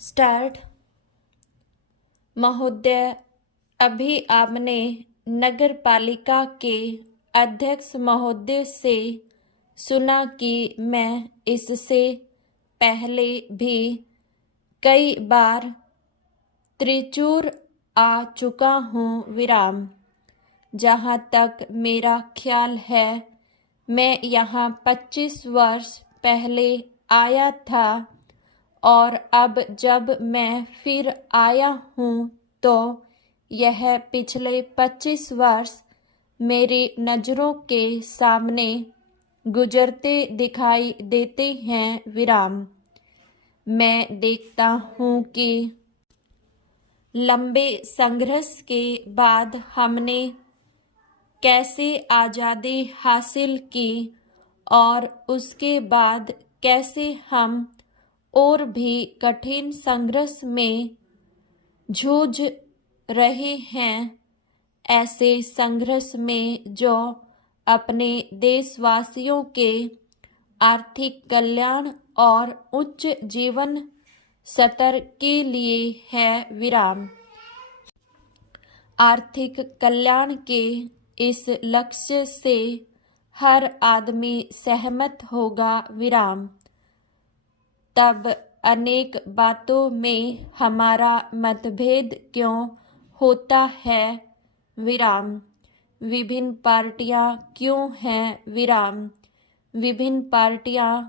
Start. महोदय, अभी आपने नगर पालिका के अध्यक्ष महोदय से सुना कि मैं इससे पहले भी कई बार त्रिचूर आ चुका हूँ विराम। जहाँ तक मेरा ख्याल है, मैं यहाँ 25 वर्ष पहले आया था और अब जब मैं फिर आया हूँ तो यह पिछले 25 वर्ष मेरी नज़रों के सामने गुजरते दिखाई देते हैं विराम। मैं देखता हूँ कि लंबे संघर्ष के बाद हमने कैसे आज़ादी हासिल की और उसके बाद कैसे हम और भी कठिन संघर्ष में जूझ रहे हैं। ऐसे संघर्ष में जो अपने देशवासियों के आर्थिक कल्याण और उच्च जीवन स्तर के लिए है विराम। आर्थिक कल्याण के इस लक्ष्य से हर आदमी सहमत होगा विराम। तब अनेक बातों में हमारा मतभेद क्यों होता है विराम। विभिन्न पार्टियां क्यों हैं विराम। विभिन्न पार्टियां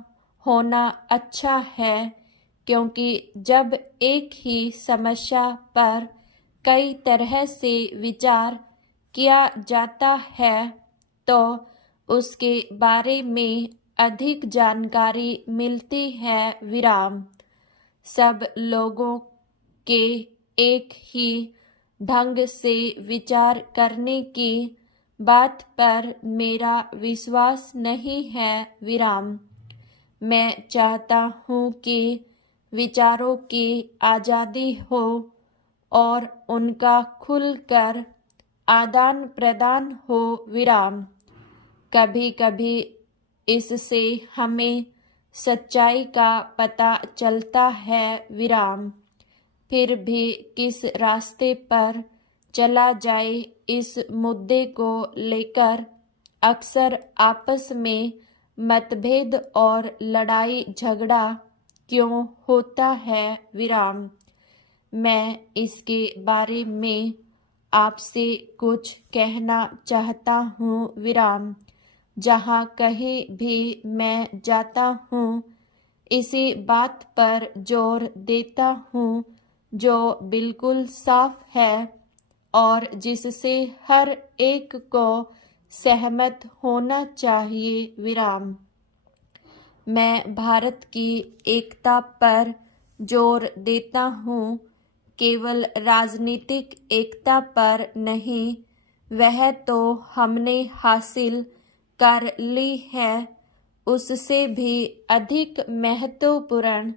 होना अच्छा है, क्योंकि जब एक ही समस्या पर कई तरह से विचार किया जाता है तो उसके बारे में अधिक जानकारी मिलती है विराम। सब लोगों के एक ही ढंग से विचार करने की बात पर मेरा विश्वास नहीं है विराम। मैं चाहता हूँ कि विचारों की आज़ादी हो और उनका खुलकर आदान प्रदान हो विराम। कभी कभी इससे हमें सच्चाई का पता चलता है विराम। फिर भी किस रास्ते पर चला जाए, इस मुद्दे को लेकर अक्सर आपस में मतभेद और लड़ाई झगड़ा क्यों होता है विराम। मैं इसके बारे में आपसे कुछ कहना चाहता हूँ विराम। जहाँ कहीं भी मैं जाता हूँ, इसी बात पर जोर देता हूँ जो बिल्कुल साफ है और जिससे हर एक को सहमत होना चाहिए विराम। मैं भारत की एकता पर जोर देता हूँ, केवल राजनीतिक एकता पर नहीं। वह तो हमने हासिल कर ली है। उससे भी अधिक महत्वपूर्ण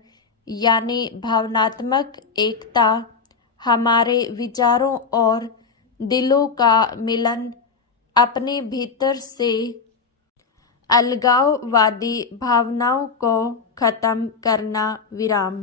यानी भावनात्मक एकता, हमारे विचारों और दिलों का मिलन, अपने भीतर से अलगाववादी भावनाओं को खत्म करना विराम।